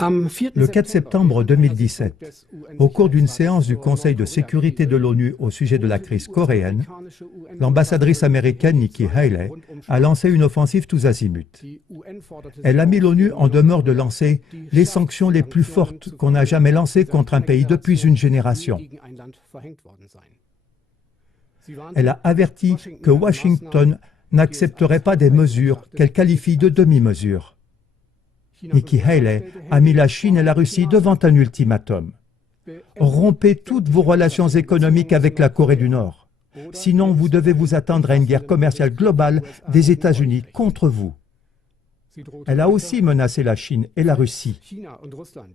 Le 4 septembre 2017, au cours d'une séance du Conseil de sécurité de l'ONU au sujet de la crise coréenne, l'ambassadrice américaine Nikki Haley a lancé une offensive tous azimuts. Elle a mis l'ONU en demeure de lancer les sanctions les plus fortes qu'on n'a jamais lancées contre un pays depuis une génération. Elle a averti que Washington n'accepterait pas des mesures qu'elle qualifie de demi-mesures. Nikki Haley a mis la Chine et la Russie devant un ultimatum. Rompez toutes vos relations économiques avec la Corée du Nord. Sinon, vous devez vous attendre à une guerre commerciale globale des États-Unis contre vous. Elle a aussi menacé la Chine et la Russie.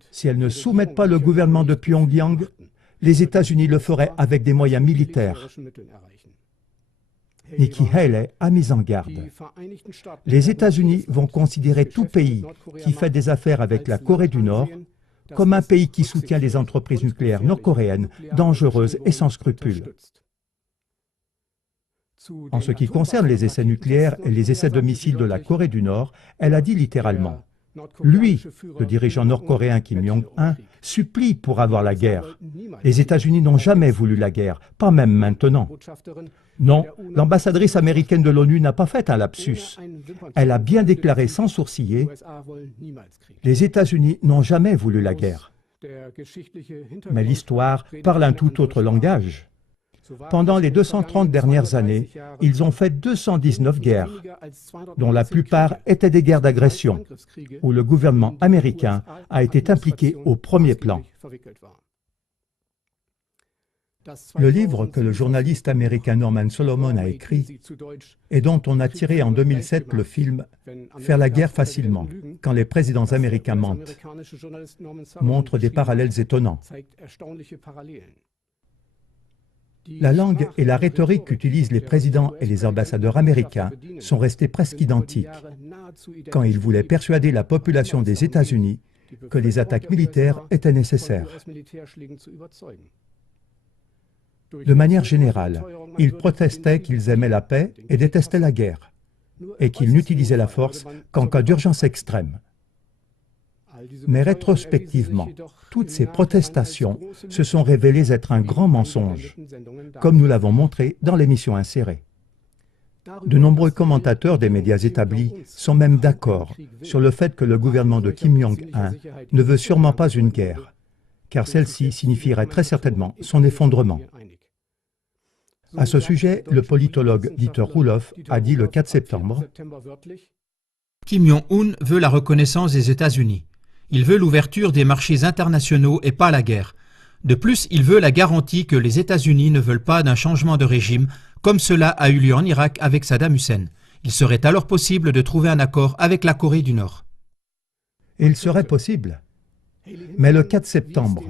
Si elles ne soumettent pas le gouvernement de Pyongyang, les États-Unis le feraient avec des moyens militaires. Nikki Haley a mis en garde. Les États-Unis vont considérer tout pays qui fait des affaires avec la Corée du Nord comme un pays qui soutient les entreprises nucléaires nord-coréennes dangereuses et sans scrupules. En ce qui concerne les essais nucléaires et les essais de missiles de la Corée du Nord, elle a dit littéralement « Lui, le dirigeant nord-coréen Kim Jong-un, supplie pour avoir la guerre. Les États-Unis n'ont jamais voulu la guerre, pas même maintenant. » Non, l'ambassadrice américaine de l'ONU n'a pas fait un lapsus. Elle a bien déclaré sans sourciller « Les États-Unis n'ont jamais voulu la guerre. » Mais l'histoire parle un tout autre langage. Pendant les 230 dernières années, ils ont fait 219 guerres, dont la plupart étaient des guerres d'agression, où le gouvernement américain a été impliqué au premier plan. Le livre que le journaliste américain Norman Solomon a écrit et dont on a tiré en 2007 le film « Faire la guerre facilement, quand les présidents américains mentent » montre des parallèles étonnants. La langue et la rhétorique qu'utilisent les présidents et les ambassadeurs américains sont restées presque identiques quand ils voulaient persuader la population des États-Unis que les attaques militaires étaient nécessaires. De manière générale, ils protestaient qu'ils aimaient la paix et détestaient la guerre, et qu'ils n'utilisaient la force qu'en cas d'urgence extrême. Mais rétrospectivement, toutes ces protestations se sont révélées être un grand mensonge, comme nous l'avons montré dans l'émission Insérée. De nombreux commentateurs des médias établis sont même d'accord sur le fait que le gouvernement de Kim Jong-un ne veut sûrement pas une guerre, car celle-ci signifierait très certainement son effondrement. À ce sujet, le politologue Dieter Roelof a dit le 4 septembre « Kim Jong-un veut la reconnaissance des États-Unis. Il veut l'ouverture des marchés internationaux et pas la guerre. De plus, il veut la garantie que les États-Unis ne veulent pas d'un changement de régime, comme cela a eu lieu en Irak avec Saddam Hussein. Il serait alors possible de trouver un accord avec la Corée du Nord. » Il serait possible. Mais le 4 septembre,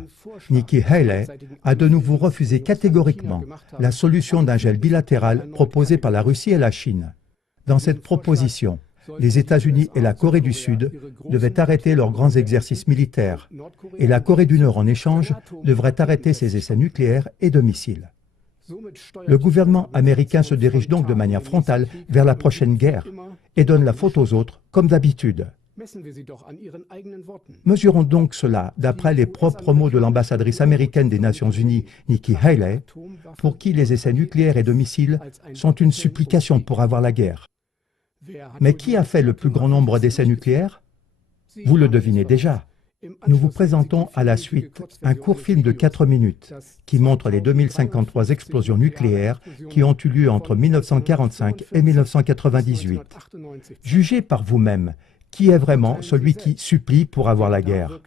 Nikki Haley a de nouveau refusé catégoriquement la solution d'un gel bilatéral proposé par la Russie et la Chine. Dans cette proposition, les États-Unis et la Corée du Sud devaient arrêter leurs grands exercices militaires et la Corée du Nord, en échange, devrait arrêter ses essais nucléaires et de missiles. Le gouvernement américain se dirige donc de manière frontale vers la prochaine guerre et donne la faute aux autres, comme d'habitude. Mesurons donc cela d'après les propres mots de l'ambassadrice américaine des Nations Unies, Nikki Haley, pour qui les essais nucléaires et de missiles sont une supplication pour avoir la guerre. Mais qui a fait le plus grand nombre d'essais nucléaires? Vous le devinez déjà. Nous vous présentons à la suite un court film de 4 minutes qui montre les 2053 explosions nucléaires qui ont eu lieu entre 1945 et 1998. Jugez par vous-même qui est vraiment celui qui supplie pour avoir la guerre.